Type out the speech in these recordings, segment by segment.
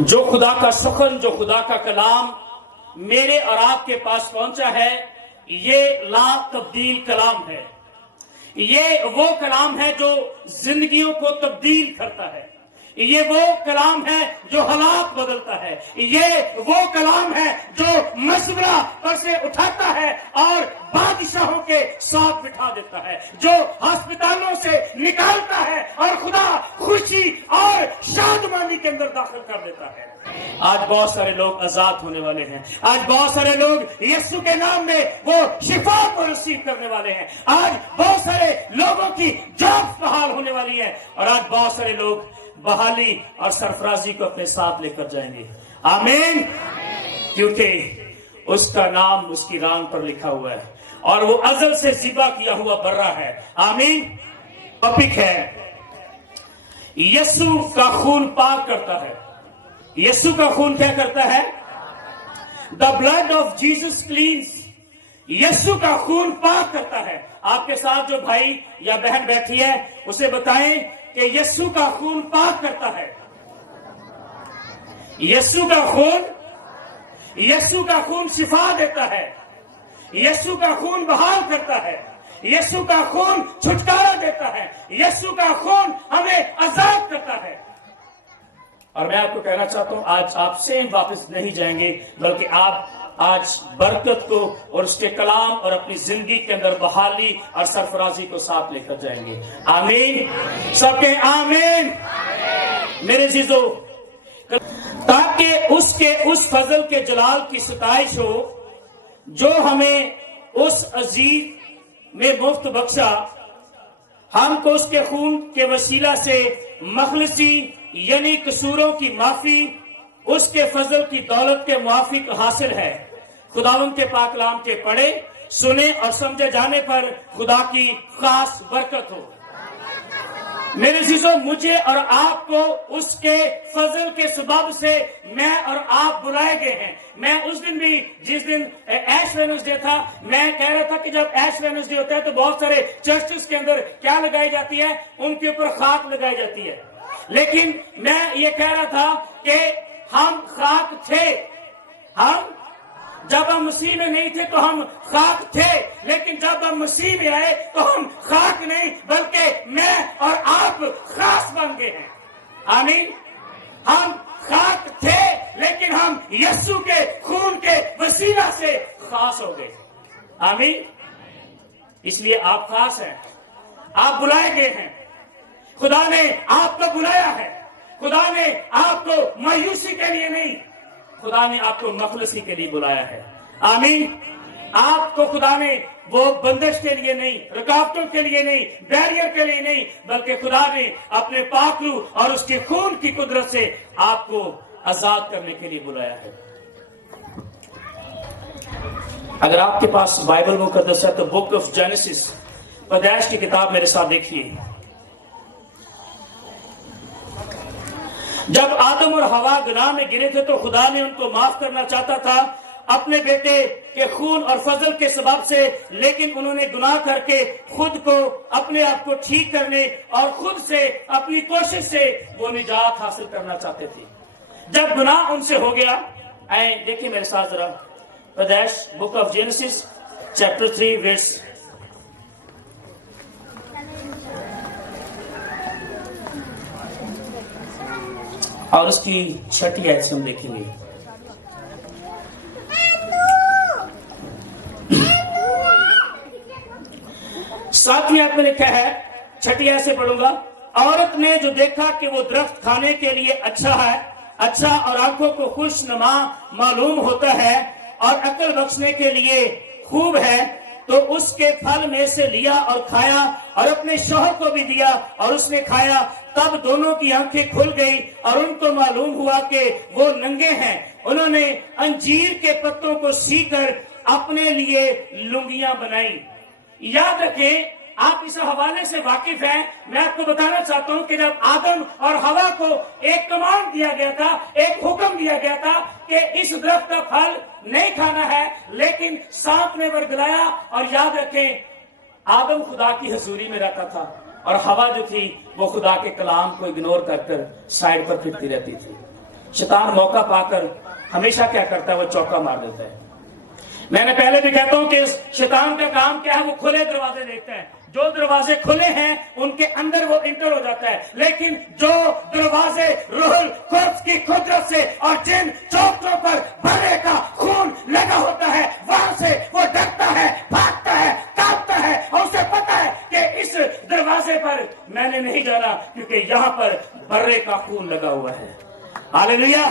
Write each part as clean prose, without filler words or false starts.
جو خدا کا سخن، جو خدا کا کلام میرے اور آپ کے پاس پہنچا ہے، یہ لا تبدیل کلام ہے۔ یہ وہ کلام ہے جو زندگیوں کو تبدیل کرتا ہے۔ یہ وہ کلام ہے جو حالات بدلتا ہے۔ یہ وہ کلام ہے جو مشورہ پر سے اٹھاتا ہے اور بادشاہوں کے ساتھ بٹھا دیتا ہے، جو ہسپتالوں سے نکالتا ہے اور خدا خوشی اور شادمانی کے اندر داخل کر دیتا ہے۔ آج بہت سارے لوگ آزاد ہونے والے ہیں۔ آج بہت سارے لوگ یسوع کے نام میں وہ شفا کو رسیو کرنے والے ہیں۔ آج بہت سارے لوگوں کی جاب بحال ہونے والی ہے، اور آج بہت سارے لوگ بحالی اور سرفرازی کو اپنے ساتھ لے کر جائیں گے۔ آمین۔ کیونکہ اس کا نام اس کی ران پر لکھا ہوا ہے اور وہ ازل سے ذبح کیا ہوا برہ ہے۔ آمین۔ ٹاپک ہے یسوع کا خون پاک کرتا ہے۔ یسوع کا خون کیا کرتا ہے؟ The blood of Jesus cleans۔ یسوع کا خون پاک کرتا ہے۔ آپ کے ساتھ جو بھائی یا بہن بیٹھی ہے اسے بتائیں کہ یسوع کا خون پاک کرتا ہے۔ یسوع کا خون شفا دیتا ہے۔ یسوع کا خون بحال کرتا ہے۔ یسوع کا خون چھٹکارا دیتا ہے۔ یسوع کا خون ہمیں آزاد کرتا ہے۔ اور میں آپ کو کہنا چاہتا ہوں، آج آپ سیم واپس نہیں جائیں گے، بلکہ آپ آج برکت کو اور اس کے کلام اور اپنی زندگی کے اندر بحالی اور سرفرازی کو ساتھ لے کر جائیں گے۔ آمین۔ سب کے آمین۔ میرے عزیزو، تاکہ اس فضل کے جلال کی ستائش ہو جو ہمیں اس عزیز میں مفت بخشا، ہم کو اس کے خون کے وسیلہ سے مخلصی یعنی قصوروں کی معافی اس کے فضل کی دولت کے موافق حاصل ہے۔ خداوند کے پاک کلام کے پڑھے، سنے اور سمجھے جانے پر خدا کی خاص برکت ہو۔ میرے عزیزو، مجھے اور آپ کو اس کے فضل کے سبب سے میں اور آپ بلائے گئے ہیں۔ میں اس دن بھی، جس دن ایش وینسڈے تھا، میں کہہ رہا تھا کہ جب ایش وینسڈے ہوتا ہے تو بہت سارے چرچز کے اندر کیا لگائی جاتی ہے؟ ان کے اوپر خاک لگائی جاتی ہے۔ لیکن میں یہ کہہ رہا تھا کہ ہم خاک تھے۔ جب ہم مسیح میں نہیں تھے تو ہم خاک تھے، لیکن جب ہم مسیح میں آئے تو ہم خاک نہیں بلکہ میں اور آپ خاص بن گئے ہیں۔ آمین۔ ہم خاک تھے لیکن ہم یسوع کے خون کے وسیلہ سے خاص ہو گئے۔ آمین۔ اس لیے آپ خاص ہیں، آپ بلائے گئے ہیں۔ خدا نے آپ کو بلایا ہے۔ خدا نے آپ کو مایوسی کے لیے نہیں، خدا نے آپ کو مخلصی کے لیے بلایا ہے۔ آمین۔ آپ کو خدا نے وہ بندش کے لیے نہیں، رکاوٹوں کے لیے نہیں، بیریئر کے لیے نہیں، بلکہ خدا نے اپنے پاک روح اور اس کے خون کی قدرت سے آپ کو آزاد کرنے کے لیے بلایا ہے۔ اگر آپ کے پاس بائبل مقدس ہے تو بک آف جینیسس، پیدائش کی کتاب میرے ساتھ دیکھیے۔ جب آدم اور حوا گناہ میں گرے تھے تو خدا نے ان کو معاف کرنا چاہتا تھا اپنے بیٹے کے خون اور فضل کے سبب سے، لیکن انہوں نے گناہ کر کے خود کو، اپنے آپ کو ٹھیک کرنے اور خود سے اپنی کوشش سے وہ نجات حاصل کرنا چاہتے تھے۔ جب گناہ ان سے ہو گیا، دیکھیں میرے ساتھ ذرا پیدائش بک آف جینیسس چیپٹر 3 ورس اور اس کی 6 آیت سے ہم دیکھیں گے۔ ساتویں آیت میں لکھا ہے، 6 آیت سے پڑھوں گا۔ عورت نے جو دیکھا کہ وہ درخت کھانے کے لیے اچھا ہے، اچھا اور آنکھوں کو خوش نما معلوم ہوتا ہے اور عقل بخشنے کے لیے خوب ہے، تو اس کے پھل میں سے لیا اور کھایا اور اپنے شوہر کو بھی دیا اور اس نے کھایا۔ تب دونوں کی آنکھیں کھل گئی اور ان کو معلوم ہوا کہ وہ ننگے ہیں۔ انہوں نے انجیر کے پتوں کو سی کر اپنے لیے لنگیاں بنائی۔ یاد رکھیں، آپ اس حوالے سے واقف ہیں۔ میں آپ کو بتانا چاہتا ہوں کہ جب آدم اور حوا کو ایک کمانڈ دیا گیا تھا، ایک حکم دیا گیا تھا کہ اس درخت کا پھل نہیں کھانا ہے، لیکن سانپ نے ورگلایا۔ اور یاد رکھیں، آدم خدا کی حضوری میں رہتا تھا اور حوا جو تھی وہ خدا کے کلام کو اگنور کر کر سائڈ پر پھرتی رہتی تھی۔ शैतान मौका पाकर हमेशा क्या करता है, वो चौका मार देता है। मैंने पहले भी कहता हूं कि शैतान का काम क्या है, वो खुले दरवाजे देखता है। जो दरवाजे खुले हैं उनके अंदर वो इंटर हो जाता है, लेकिन जो दरवाजे रूहुल कुद्स की कुदरत से और जिन चौकों पर भरे का खून लगा होता है, वहां से वो डरता है, भागता है, कांपता है, और उसे पता है कि इस दरवाजे पर मैंने नहीं जाना, क्योंकि यहाँ पर भरे का खून लगा हुआ है। हालेलुया।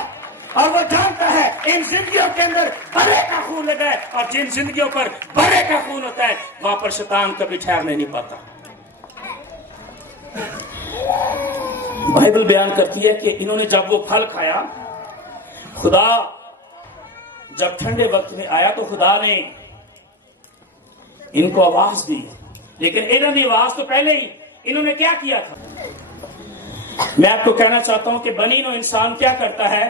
और वो जानता है इन जिंदगियों के अंदर भरे का खून लगा है, और जिन जिंदगियों पर भरे का खून होता है वहां पर शैतान कभी ठहरने नहीं पाता। बाइबल बयान करती है कि इन्होंने जब वो फल खाया, खुदा जब ठंडे वक्त में आया तो खुदा ने इनको आवाज दी, लेकिन इन्होंने आवाज तो पहले ही इन्होंने क्या किया था। मैं आपको कहना चाहता हूं कि बनी नो इंसान क्या करता है,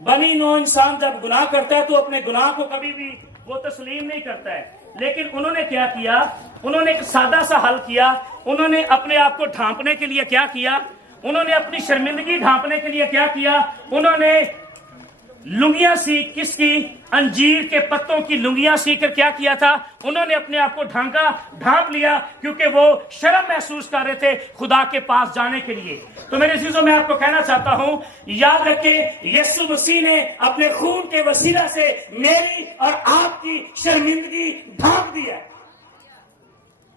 बनी नो इंसान जब गुनाह करता है तो अपने गुनाह को कभी भी वो तस्लीम नहीं करता है, लेकिन उन्होंने क्या किया, उन्होंने एक सादा सा हल किया। उन्होंने अपने आप को ढांपने के लिए क्या किया, उन्होंने अपनी शर्मिंदगी ढांपने के लिए क्या किया, उन्होंने लुंगियां सी, किसकी, अंजीर के पत्तों की लुंगियां सीकर क्या किया था, उन्होंने अपने आप को ढांप लिया, क्योंकि वो शर्म महसूस कर रहे थे खुदा के पास जाने के लिए। तो मेरे चीजों में आपको कहना चाहता हूं, याद रखें, यीशु मसीह ने अपने खून के वसीला से मेरी और आपकी शर्मिंदगी ढांप दी है।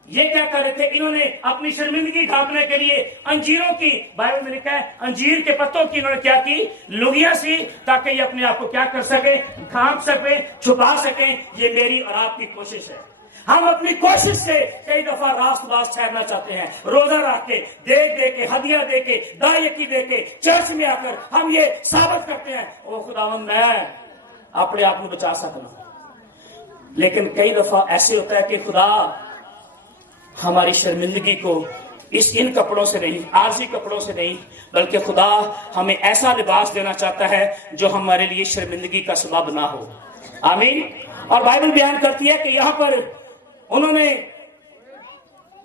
ये क्या कर रहे थे, इन्होंने अपनी शर्मिंदगी ढांपने के लिए अंजीरों की, बाइबल में लिखा है अंजीर के पत्तों की इन्होंने क्या की, लुंगियां सी, ताकि ये अपने आप को क्या कर सके, ढांप सके, छुपा सके। ये मेरी और आपकी कोशिश है। हम अपनी कोशिश से कई दफा रास्तबाज ठहरना चाहते हैं, रोजा रख के, दे के, हदिया दे के, दायकी दे के, चर्च में आकर हम ये साबित करते हैं, ओ खुदावंद मैं अपने आप को बचा सकूं। लेकिन कई दफा ऐसे होता है कि खुदा हमारी शर्मिंदगी को इन कपड़ों से नहीं, आरजी कपड़ों से नहीं, बल्कि खुदा हमें ऐसा लिबास देना चाहता है जो हमारे लिए शर्मिंदगी का सबब ना हो। आमीन। और बाइबल बयान करती है कि यहाँ पर उन्होंने,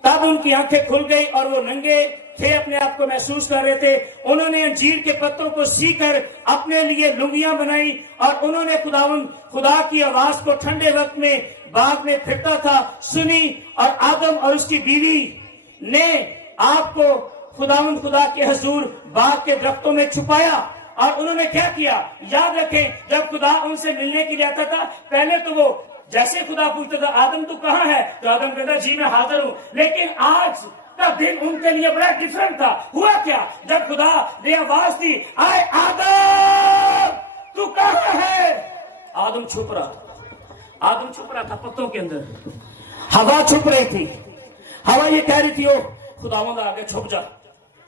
तब उनकी आंखें खुल गई और वो नंगे थे, अपने आप को महसूस कर रहे थे। उन्होंने अंजीर के पत्तों को सीकर अपने लिए लुंगियां बनाई, और उन्होंने खुदा की आवाज को ठंडे वक्त में बाग में फिरता था सुनी, और आदम और उसकी बीवी ने आपको खुदा के हुजूर बाग के दरख्तों में छुपाया। और उन्होंने क्या किया, याद रखें, जब खुदा उनसे मिलने के लिए आता था, पहले तो वो जैसे खुदा पूछता था, आदम तू कहाँ है, तो आदम कहता जी मैं हाजिर हूं। लेकिन आज का दिन उनके लिए बड़ा डिफरेंट था। हुआ क्या, जब खुदा ने आवाज दी, आए आदम तू कहाँ है, आदम छुप रहा था। आदम छुप रहा था पत्तों के अंदर, हवा छुप रही थी। हवा ये कह रही थी, ओ खुदावंद आगे छुप जा।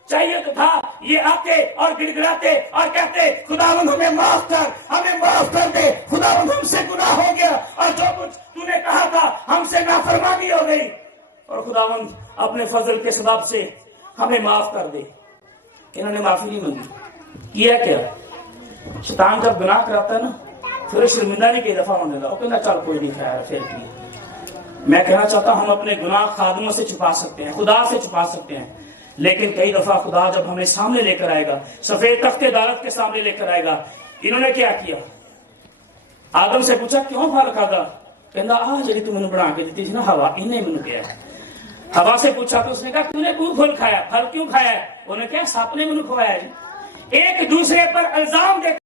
चाहिए तो था ये आके और गिड़गिड़ाते और कहते, खुदावंद हमें माफ कर, हमें माफ कर दे, खुदावंद हमसे गुनाह हो गया, और जो कुछ तूने कहा था हमसे नाफरमानी हो गई, और खुदावंद अपने फजल के सबब से हमें माफ कर दे। इन्होंने माफी नहीं मांगी। किया क्या, शैतान जब गुनाह कराता है ना, फिर शर्मिंदा नहीं कई दफा होने लगा, कहना चल कोई नहीं खाया फिर भी। मैं कहना चाहता हूं, हम अपने गुनाह खादमों से छुपा सकते हैं, खुदा से छुपा सकते हैं, लेकिन कई दफा खुदा जब हमें सामने लेकर आएगा, सफेद तख्ते अदालत के सामने लेकर आएगा। इन्होंने क्या किया, आदम से पूछा क्यों फल खाता, कहता आ जी तू मैंने बना के दी थी ना हवा, इन्हें मैंने किया। हवा से पूछा तो उसने कहा तूने क्यों फल खाया, फल क्यों खाया, उन्हें क्या सप ने मैंने खवाया। एक दूसरे पर इल्जाम देकर